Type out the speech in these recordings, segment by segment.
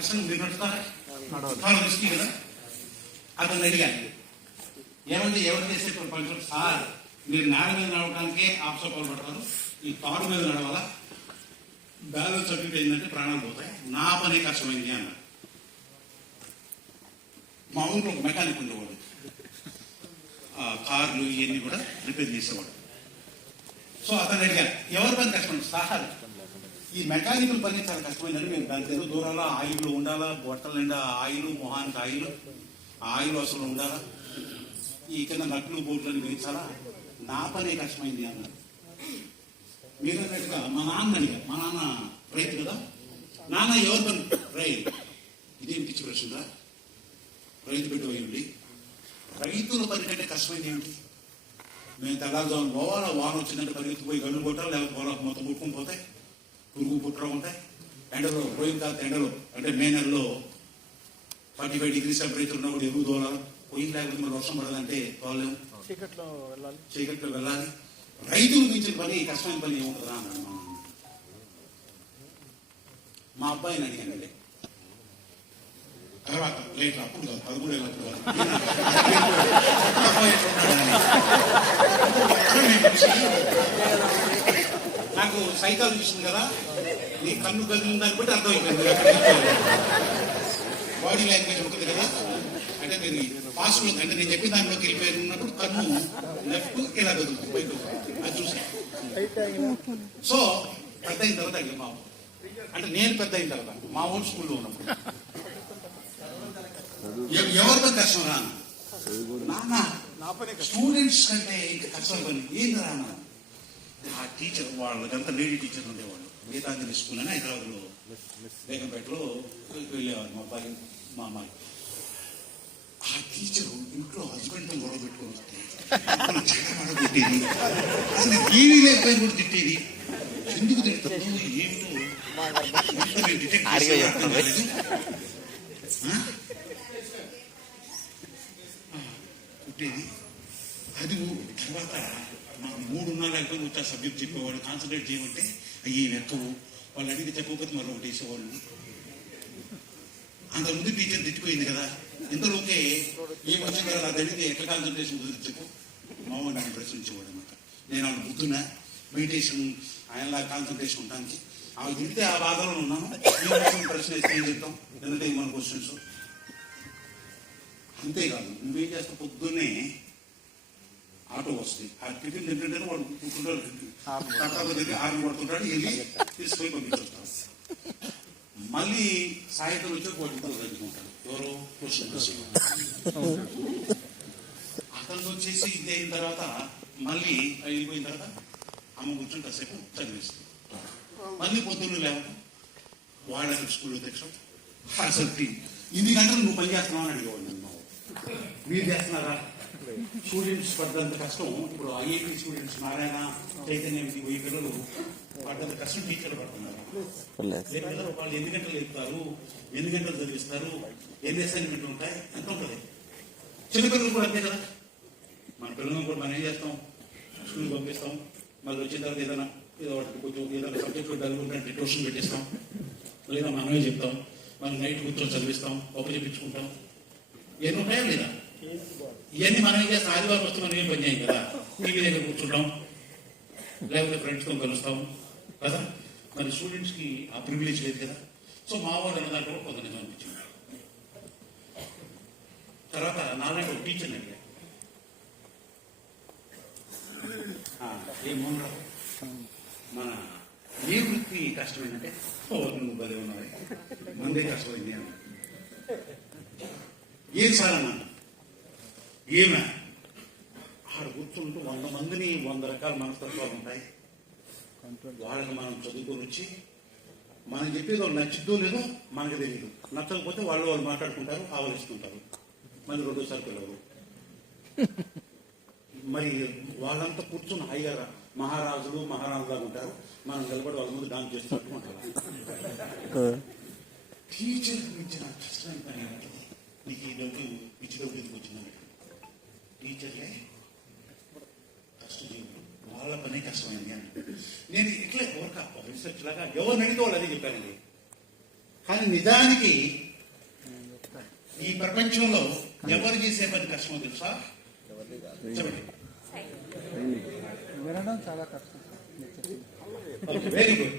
కష్టం మీరు నడుస్తారా? చాలా రిస్కీ కదా. అతను అడిగాను, ఏమంటే ఎవరు చేసేటువంటి పని సార్, మీరు నేల మీద నడవడానికే ఆప్సోపాలు పడతారు, ఈ తాడు మీద నడవాలా, బ్యాలెన్స్ సబ్జెక్ట్ ఏంటంటే ప్రాణాలు పోతాయి, నా పని కష్టమైంది అన్నారు. మా ఊళ్ళో ఒక మెకానిక్ ఉండేవాడు, కార్లు ఇవన్నీ కూడా రిపేర్ చేసేవాడు. సో అతను అడిగారు, ఎవరి పని కష్టం సార్? ఈ మెకానికల్ పని చాలా కష్టమైందంటే మేము దానికి ఏదో దూరాల ఆయిల్ ఉండాలా, బొట్టల నిండా ఆయిల్, మొహానికి ఆయిల్ అసలు ఉండాలా, ఈ కింద నట్లు బోట్లని వేయించాలా, నా పనే కష్టమైంది అన్నారు. మీరు అన్నట్టుగా మా నాన్న అడిగారు, మా నాన్న రైతు కదా, నాన్న ఎవరి పని? రైతు. ఇదేం పిచ్చి ప్రశ్న, రైతు పెట్టుబడి రైతుల పని కంటే కష్టమైంది ఏమిటి? మేము తెల్లారుజామున పోవాలా, వాన వచ్చిందంటే పరిగెత్తిపోయి గన్ను కొట్టాలి, లేకపోతే పొలం మొత్తం పుట్టుకుని పోతాయి, పురుగు పుట్టడం ఉంటాయి. ఎండలో పోయిన తర్వాత ఎండలో అంటే మే నెలలో 45 degrees టెంపరేచర్ ఉన్నప్పుడు ఎరువు తోలాలి, పోయిన లేకపోతే మరి వర్షం పడదంటే తోలేము, చీకట్లో వెళ్ళాలి. రైతులు మించిన పని కష్టమైన పని ఏముంటుందా అన్నాడు మా అబ్బాయిని అడిగానండి. తర్వాత లేట్ అప్పుడు కాదు, 13 ఏళ్ళప్పుడు నాకు సైకాలజీ చూసింది కదా, నీ కన్ను కదిలిన దాన్ని బట్టి అర్థమైపోయింది, బాడీ లాంగ్వేజ్ ఉంటుంది కదా. అంటే మీరు ఫాస్ట్ లో అంటే నేను చెప్పిన దానిలోకి వెళ్ళిపోయి ఉన్నప్పుడు కన్ను లెఫ్ట్ ఇలా కదులుతుంది బయట, అది చూసాను. సో పెద్ద అయిన తర్వాత అడిగా మా అంటే నేను పెద్ద అయిన తర్వాత మా ఓన్ స్కూల్లో ఉన్నప్పుడు ఎవరితో కష్టం రా నాన్న, స్టూడెంట్స్ కంటే ఇంకా కష్టం పని ఏంది రా అన్న. ఆ టీచర్ వాళ్ళకంతా లేడీ టీచర్ ఉండేవాళ్ళు, గీతాంజలి స్కూల్ అని హైదరాబాద్లో బేగంపేటలో వెళ్ళేవారు మా అబ్బాయి మా అమ్మాయి. ఆ టీచరు ఇంట్లో హస్బెండ్తో గొడవ పెట్టుకుని వస్తే చాలా కొట్టేది, అసలు టీవీ లేకపోయి కూడా తిట్టేది. ఎందుకు తిడుతుందో ఏమిటో కుట్టేది. అది తర్వాత మాకు 3 లేకపోతే వచ్చి ఆ సబ్జెక్ట్ చెప్పేవాళ్ళు, కాన్సన్ట్రేట్ చేయమంటే అయ్యి వెక్కవు, వాళ్ళు అడిగి చెప్పకపోతే మరో ఒకటి వేసేవాళ్ళు. అంతకుముందు టీచర్ తిట్టిపోయింది కదా, ఇంతలోకే ఏమొచ్చిన కదా అది అడిగితే ఎట్లా కాన్సన్ట్రేషన్ కుదిర్చకు మామూలు నన్ను ప్రశ్నించేవాడు అనమాట. నేను ఆమె గుర్తున్నా మెడిటేషన్ ఆయనలా కాన్సన్ట్రేషన్ ఉండడానికి. ఆమె తింటే ఆ బాధలో ఉన్నాను, ప్రశ్న వేస్తే ఏం చెప్తాం, ఎందుకంటే మన క్వశ్చన్స్. అంతేకాదు నువ్వేం చేస్తావు, పొద్దున్నే ఆటో వస్తుంది, ఆ టిఫిన్ తింటుంటే వాడు కూర్చుంటాడు, దగ్గర 6 పడుతుంటాడు, వెళ్ళి తీసుకొని పంపించేస్తాడు. మళ్ళీ సాయంత్రం వచ్చి వాటితో చదువుకుంటాడు, ఎవరో క్వశ్చన్ అతను వచ్చేసి ఇది అయిన తర్వాత మళ్ళీ వెళ్ళిపోయిన తర్వాత అమ్మ కూర్చొని కాసేపు చదివిస్తుంది. మళ్ళీ పొద్దున్న లేవటం, వాళ్ళ స్కూల్లో తెచ్చడం, అసలు 8 గంటలు నువ్వు పని చేస్తున్నావు అని అడిగేవాడు నన్ను. మీరు చేస్తున్నారా? స్టూడెంట్స్ పడ్డంత కష్టం ఇప్పుడు ఐఐటి స్టూడెంట్స్ నారాయణ చైతన్య ఈ పిల్లలు పడ్డంత కష్టం టీచర్లు పడుతున్నారు. వాళ్ళు 8 గంటలు చెప్తారు, 8 గంటలు చదివిస్తారు, ఎన్ని అసైన్మెంట్లు ఉంటాయి, ఎంత ఉంటుంది. చిన్నపిల్లలు కూడా అంతే కదా. మన పిల్లలను కూడా మనం ఏం చేస్తాం, స్కూల్కి పంపిస్తాం, మళ్ళీ వచ్చిన తర్వాత ఏదో వాటికి కొంచెం ఏదైనా సబ్జెక్టు డల్గుంటే ట్యూషన్ పెట్టిస్తాం, లేదా మనమే చెప్తాం, మనం నైట్ కూర్చొని చదివిస్తాం, చెప్పించుకుంటాం. ఎన్ని ఉంటాయా లేదా? ఇవన్నీ మనం ఏం చేస్తాం, ఆదివారం వస్తే మనం ఏం పని చేయం కదా, టీవీ దగ్గర కూర్చుంటాం, లేకపోతే ఫ్రెండ్స్తో కలుస్తాం కదా. మరి స్టూడెంట్స్కి ఆ ప్రివిలేజ్ లేదు కదా. సో మా వాడు అన్న దాంట్లో కొంత నిజం అనిపించింది. తర్వాత నాలుగు ఒక టీచర్ని అడిగా, ఏమో మన ఏ వృత్తి కష్టమైందంటే నువ్వు బదే ఉన్నది, మందే కష్టమైంది అన్న. ఏం సార్ అన్నాను, ఏమే ఆడ కూర్చుంటూ 100 మందిని 100 రకాల మనస్తత్వాలు ఉంటాయి, వాళ్ళకి మనం చదువుకొని వచ్చి మనం చెప్పేది వాళ్ళు నచ్చిద్దో లేదో మనకు తెలియదు, నచ్చకపోతే వాళ్ళు మాట్లాడుకుంటారు, ఆవలిస్తుంటారు, మళ్ళీ 2సారి పిల్లలు. మరి వాళ్ళంతా కూర్చుని హాయిగా మహారాజులు మహారాజులాగా ఉంటారు, మనం నిలబడి వాళ్ళ ముందు డాన్స్ చేస్తున్నట్టు ఉంటారు. టీచర్ ఇచ్చిన కష్టమైన పని ఏమంటుంది, నీకు ఈ డబ్బు పిచ్చి డబ్బు ఎందుకు వచ్చిందని. టీచర్లే కష్టజీవులు, వాళ్ళ పనే కష్టమైంది అని నేను ఇట్లా రీసెర్చ్ లాగా ఎవరిని అడిగితే వాళ్ళు అదే చెప్పానండి. కానీ నిజానికి ఈ ప్రపంచంలో ఎవరు చేసే పని కష్టమో తెలుసా? చెప్పండి. వినడం చాలా కష్టం. Very good.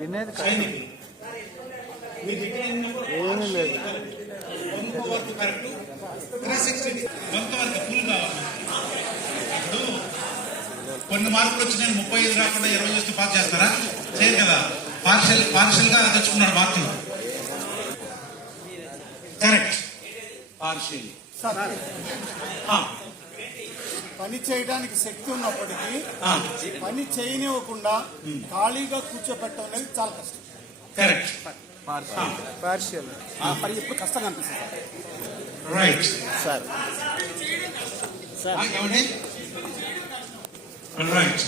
వినేది ఏమీ లేదు. కరెక్ట్ 360 కొంతవరకు ఫుల్ కావాలి. ఇప్పుడు కొన్ని మార్కులు వచ్చి నేను 35 రాకుండా 20 వస్తే పాస్ చేస్తారా? చేయరు కదా. పార్షల్ గా తెచ్చుకున్నాడు మార్కులు. కరెక్ట్. పార్షియల్. పని చేయడానికి శక్తి ఉన్నప్పటికీ పని చేయనివ్వకుండా ఖాళీగా కూర్చోబెట్టడం అనేది చాలా కష్టం. కరెక్ట్. పార్షియల్ పని ఎప్పుడు కష్టంగా అనిపిస్తుంది రైట్ సార్. రైట్.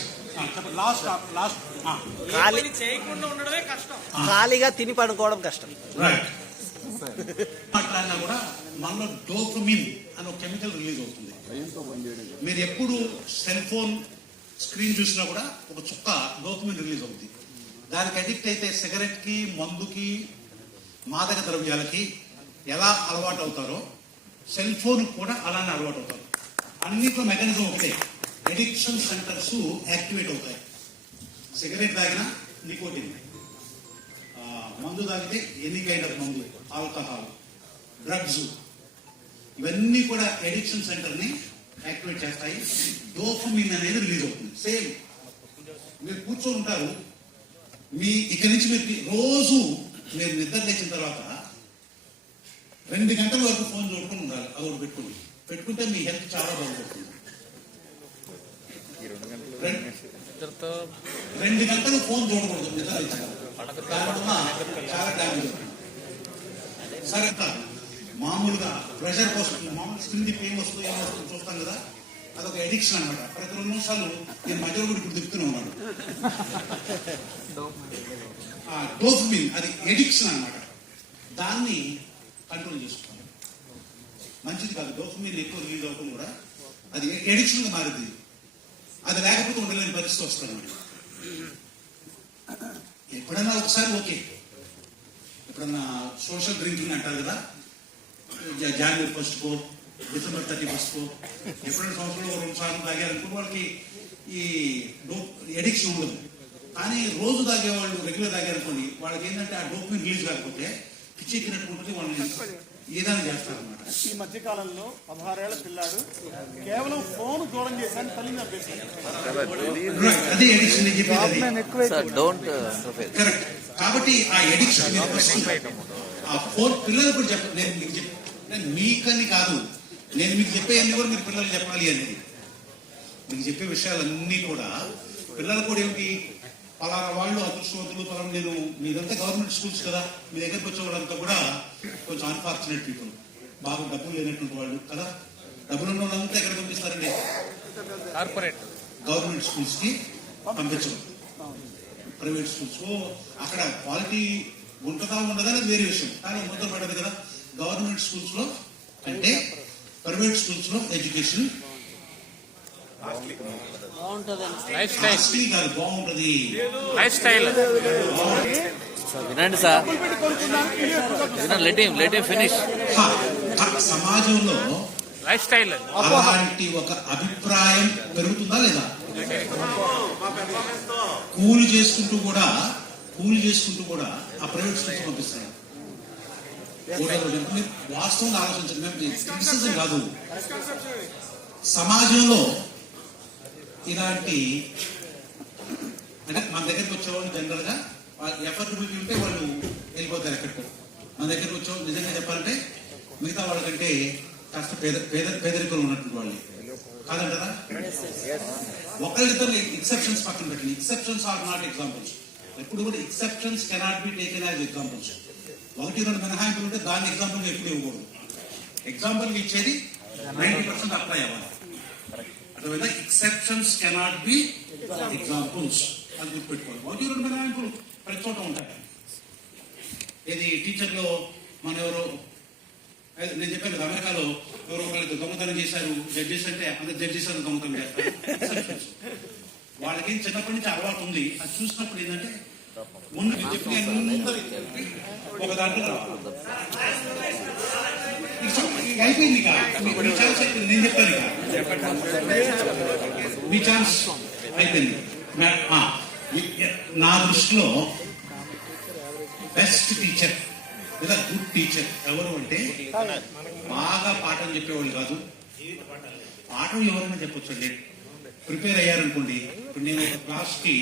చేయకుండా ఉండడమే కష్టం. ఖాళీగా తిని పడుకోవడం కష్టం. రైట్. మాట్లాడినా కూడా మనలో డోపమిన్ అని ఒక కెమికల్ రిలీజ్ అవుతుంది. మీరు ఎప్పుడు సెల్ ఫోన్ స్క్రీన్ చూసినా కూడా ఒక చుక్క డోపమిన్ రిలీజ్ అవుతుంది. దానికి అడిక్ట్ అయితే సిగరెట్ కి, మందుకి, మాదక ద్రవ్యాలకి ఎలా అలవాటు అవుతారో సెల్ ఫోన్ కూడా అలానే అలవాటు అవుతారు. అన్నిట్లో మెకానిజం ఒకటే. అడిక్షన్ సెంటర్స్ యాక్టివేట్ అవుతాయి. సిగరెట్ తాగినా నికోటిన్, మందు తాగితే ఎనీ కైండ్ ఆఫ్ మందు, ఆల్కహాల్, డ్రగ్స్, ఇవన్నీ కూడా అడిక్షన్ సెంటర్ ని యాక్టివేట్ చేస్తాయి. డోపమిన్ అనేది రిలీజ్ అవుతుంది. సేమ్ మీరు కూర్చొని ఉంటారు, మీ ఇక్కడి నుంచి మీరు రోజు మీరు నిద్ర లేచిన తర్వాత 2 గంటల వరకు ఫోన్ చూడుకుని ఉండాలి. అది ఒకటి పెట్టుకుంటే మీ హెల్త్ చాలా బాగుంటుంది. 2 గంటలు ఫోన్ చూడకూడదు నిద్ర లేచిన దానివల్ల చాలా డ్యామేజ్ అవుతుంది. సరే, మామూలుగా ప్రెషర్ కోసం మామూలు స్కిన్ ఏం వస్తుంది చూస్తాం కదా, అదొక ఎడిక్షన్ అనమాట. ప్రతి 2 నిమిషాలు నేను మధ్యలో కూడా ఇప్పుడు దిక్కుతూనే ఉన్నాను. డోపమిన్ అది ఎడిక్షన్ అనమాట. దాన్ని కంట్రోల్ చేసుకోవాలి. మంచిది కాదు. డోపమిన్ ఎక్కువ రిలీజ్ అవ్వడం కూడా అది ఎడిక్షన్ గా మారింది. అది లేకపోతే ఉండలేని పరిస్థితి వస్తుంది. ఎప్పుడన్నా ఒకసారి ఓకే, ఎప్పుడన్నా సోషల్ డ్రింకింగ్ అంటారు కదా, జనవరి 1 కో డిసెంబర్ 31 కో ఎప్పుడైనా సంవత్సరంలో 2 సార్లు తాగారనుకో వాళ్ళకి ఈ ఎడిక్షన్ ఉండదు. కానీ రోజు తాగేవాళ్ళు, రెగ్యులర్ తాగారనుకోండి, వాళ్ళకి ఏంటంటే ఆ డోపమిన్ రిలీజ్ కాకపోతే పిచ్చెక్కినట్టు ఉంటుంది. వాళ్ళని ఏదైనా చేస్తారనమాట. ఈ మధ్య కాలంలో 16 ఏళ్ల పిల్లాడు కేవలం ఫోన్ దూరం చేశాను తల్లిని అభ్యసించారు. అదే ఎడిక్షన్ కరెక్ట్. కాబట్టి ఆ ఎడిక్షన్ ఆ ఫోన్ పిల్లలు కూడా చెప్పండి. నేను మీకని కాదు, నేను మీకు చెప్పేవన్నీ కూడా మీరు పిల్లలు చెప్పాలి అనేది. మీకు చెప్పే విషయాలన్నీ కూడా పిల్లలు కూడా ఏమిటి, పలానా వాళ్ళు అదృష్టవంతులు, పలానా నేను మీదంతా గవర్నమెంట్ స్కూల్స్ కదా, మీ దగ్గరికి వచ్చే వాళ్ళంతా కూడా కొంచెం అన్ఫార్చునేట్ పీపుల్, బాగా డబ్బులు లేనటువంటి వాళ్ళు కదా. డబ్బులు ఉన్న వాళ్ళంతా ఎక్కడ పంపిస్తారండి? కార్పొరేట్ గవర్నమెంట్ స్కూల్స్ కి పంపించడం. ప్రైవేట్ స్కూల్స్ అక్కడ క్వాలిటీ ఉంటుందా ఉండదా అనేది వేరే విషయం, కానీ మొత్తం పడదు కదా. గవర్నమెంట్ స్కూల్స్ లో అంటే ప్రైవేట్ స్కూల్స్ లో ఎడ్యుకేషన్ బాగుంటది. వినండి సార్, లెట్ హిమ్ ఫినిష్. సమాజంలో లైఫ్ స్టైల్ అలాంటి ఒక అభిప్రాయం పెరుగుతుందా లేదా? కూలి చేసుకుంటూ కూడా ఆ ప్రైవేట్ స్కూల్స్ పంపిస్తారు. వాస్తవంగా ఆలోచించండి, క్రిటిసిజం కాదు. సమాజంలో ఇలాంటి అంటే మన దగ్గరికి వచ్చేవాళ్ళు జనరల్ గా ఎఫర్టబిలిటీ ఉంటే వాళ్ళు వెళ్ళిపోతారు ఎక్కడికో. మన దగ్గరికి వచ్చేవాళ్ళు నిజంగా చెప్పాలంటే మిగతా వాళ్ళకంటే కాస్త పేదరికలు ఉన్నటువంటి వాళ్ళు కాదంటారా? ఒకళ్ళిద్దరు ఎక్సెప్షన్స్ పక్కన పెట్టండి. Exceptions are not examples. ఎప్పుడు కూడా exceptions cannot be taken as examples. 1-2 మినహాయింపులు ఉంటే దాన్ని ఎగ్జాంపుల్ ఎప్పుడు ఇవ్వకూడదు. ఎగ్జాంపుల్ ఇచ్చేది 90% అప్లై అవ్వాలి. అర్థమైందా? ఎక్సెప్షన్స్ కెనాట్ బి ఎగ్జాంపుల్స్ అని గుర్తుపెట్టుకోవాలి. 1-2 మినహాయింపులు ప్రతి చోట ఉంటాయి. ఇది టీచర్లో మన ఎవరో నేను చెప్పాను కదా, అమెరికాలో ఎవరో ఒకరికి దొంగతనం చేశారు జడ్జెస్ అంటే అందరు జడ్జెస్ అని దొంగతనం చేస్తారు. వాళ్ళకి చిన్నప్పటి నుంచి అలవాటు ఉంది. అది చూసినప్పుడు ఏంటంటే ముందు నేను చెప్పిన ఒక దాంట్లో రావాలి. ఇక అయిపోయింది. ఇక మీ ఛాన్స్ అయిపోయింది. నేను చెప్తాను ఇక మీ ఛాన్స్ అయిపోయింది. నా దృష్టిలో బెస్ట్ టీచర్ లేదా గుడ్ టీచర్ ఎవరు అంటే బాగా పాఠం చెప్పేవాళ్ళు కాదు. పాఠం ఎవరైనా చెప్పొచ్చు అండి. ప్రిపేర్ అయ్యారనుకోండి, ఇప్పుడు నేను ఒక క్లాస్కి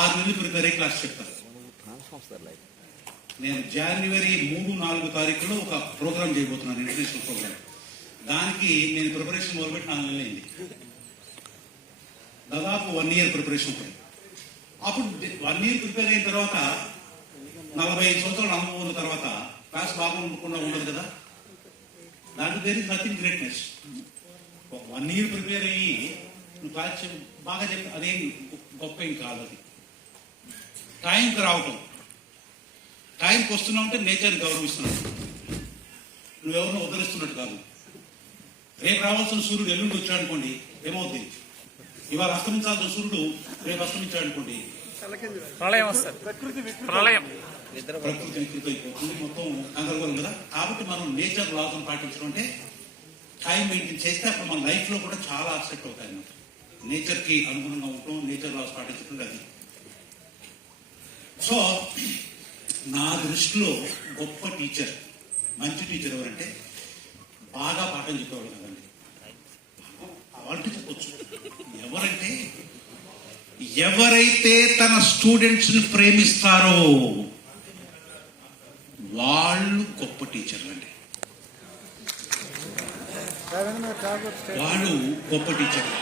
6 నెలలు ప్రిపేర్ అయ్యి క్లాస్ చెప్తాను. నేను జనవరి 3-4 తారీఖులో ఒక ప్రోగ్రామ్ చేయబోతున్నాను, ఇంటర్నేషనల్ ప్రోగ్రామ్. దానికి నేను ప్రిపరేషన్ మొదలుపెట్టి 4 నెలలు అయింది. దాదాపు 1 ఇయర్ ప్రిపరేషన్ ఉంటుంది. అప్పుడు 1 ఇయర్ ప్రిపేర్ అయిన తర్వాత 45 సంవత్సరాలు అనుభవం ఉన్న తర్వాత క్లాస్ బాగుండకుండా ఉండదు కదా. దాంట్లో there is nothing greatness. 1 year prepare అయ్యి నువ్వు క్లాస్ బాగా చెప్పి అదేం గొప్ప ఏం కాదు. అది టైంకి రావటం, టైంకి వస్తున్నావు అంటే నేచర్ని గౌరవిస్తున్నావు, నువ్వెవరినో ఉద్ధరిస్తున్నట్టు కాదు. రేపు రావాల్సిన సూర్యుడు ఎల్లుండి వచ్చాడు అనుకోండి, ఏమవుతుంది? ఇవాళ అస్తమించాల్సిన సూర్యుడు రేపు అస్తమించాడు అనుకోండి, ప్రళయం వస్తుంది. ప్రళయం ప్రకృతి వికృతి అయిపోతుంది, మొత్తం గందరగోళం కదా. కాబట్టి మనం నేచర్ లాస్ పాటించడం అంటే టైం మెయింటైన్ చేస్తే అప్పుడు మన లైఫ్ లో కూడా చాలా అసెప్ట్ అవుతాయి అన్నమాట. నేచర్ కి అనుగుణంగా ఉండటం, నేచర్ లాస్ పాటించడం అది. సో నా దృష్టిలో గొప్ప టీచర్, మంచి టీచర్ ఎవరంటే బాగా పాఠం చెప్పేవాళ్ళు కదండి. వాళ్ళు చెప్పొచ్చు. ఎవరంటే ఎవరైతే తన స్టూడెంట్స్ ని ప్రేమిస్తారో వాళ్ళు గొప్ప టీచర్లు అండి. వాళ్ళు గొప్ప టీచర్లు.